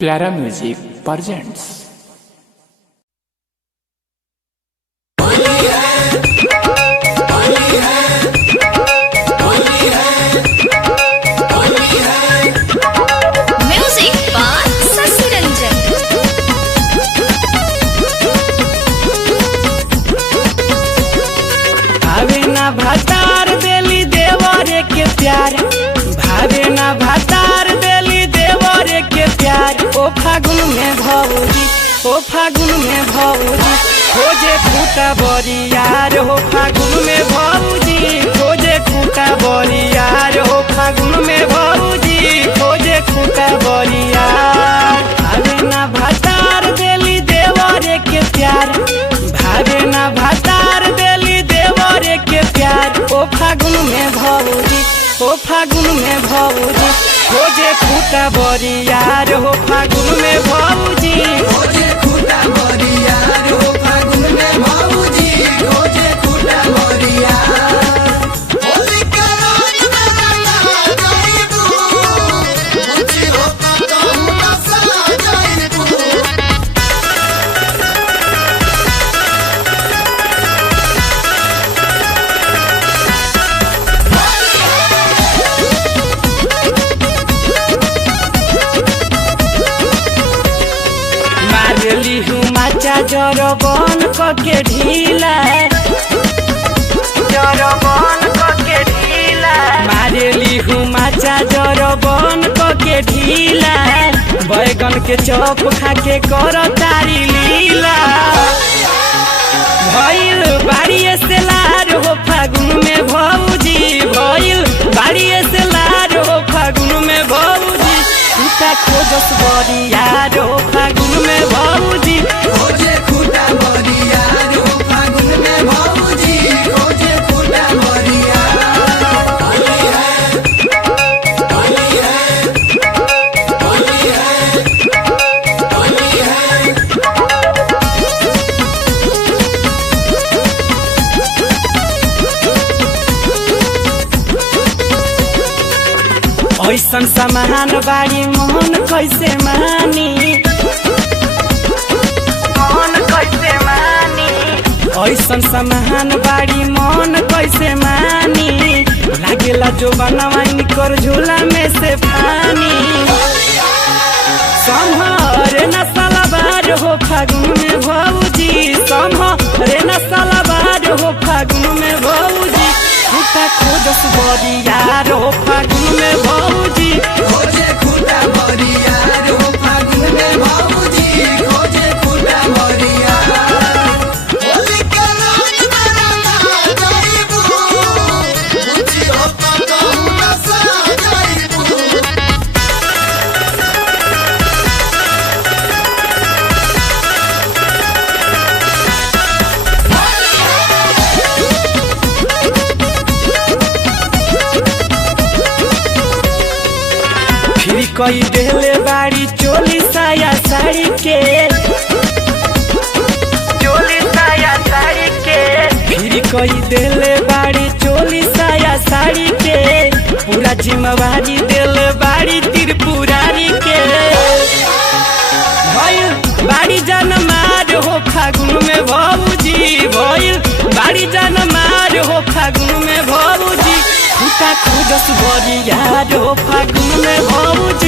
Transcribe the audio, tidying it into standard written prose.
प्यारा music presents. Music by Shashi Ranjan. भावे ना भातार देली देवरे के प्यार, भावे ना भातार देली देवरे के प्यार। ओ फागुन में भौजी, ओ फागुन में भौजी खोजे खूटा बरियार। हो फागुन में भौजी खोजे खूटा बरियार। हो फागुन में भौजी खोजे खूटा बरियार। भावे ना भातार देली देवरे के प्यार, भावे ना भातार देली देवरे के प्यार। ओ फागुन में भौजी, ओ फागुन में भौजी खोजे खूटा बरियार। हो फागुन में भौजी खोजे खूटा बरियार। हो फागुन में भौजी खोजे खूटा बरियार। होली के रात में रंगा जाइबू, मुझी हो कहूँ नसा जाइबू। मारली हूँ माचा जरबन के ढीला, जरबन के ढीला। मारली हूँ माचा जरबन के ढीला। बैगन के चौप खा के कर तारी लीला। भइल बाड़िए से लार हो फागुन में भौजी, भइल बाड़िए से लार हो फागुन में भौजी। खूटा खोजस बरियार। हो फागुन में भौजी खोजे खूटा बरियार। हो फागुन में भौजी खोजे खूटा बरियार। होली है, होली है, होली है, होली है। ऐसन समाधान बाड़ी मोहन कैसे मानी, मोहन कैसे मानी। ऐसन समाधान बाड़ी मोहन कैसे मानी। लागेला जो बनवाइन कर झूला में से पानी। सम्हरे न सालाबार हो फागुन में भौजी, सम्हरे न सालाबार हो फागुन में भौजी। खूटा खोजस बरियार। हो फागुन में भौजी खोजे खूटा बरियार। हो फागुन में भौजी खोजे खूटा बरियार। होली के रात में रंगा जाइबू, मुझी हो कहूँ नसा जाइबू। फिर कई देले बाड़ी चोली साया साड़ी के, चोली साया साड़ी के। फिर कई देले बाड़ी चोली साया साड़ी के। पूरा जिम्मेवारी देले बाड़ी त्रिपुरारी के। भइल बाड़ी जान मार हो फागुन में भौजी, भइल बाड़ी जान मार हो फागुन में भौजी। खूटा खोजस बरियार। हो फागुन में भौजी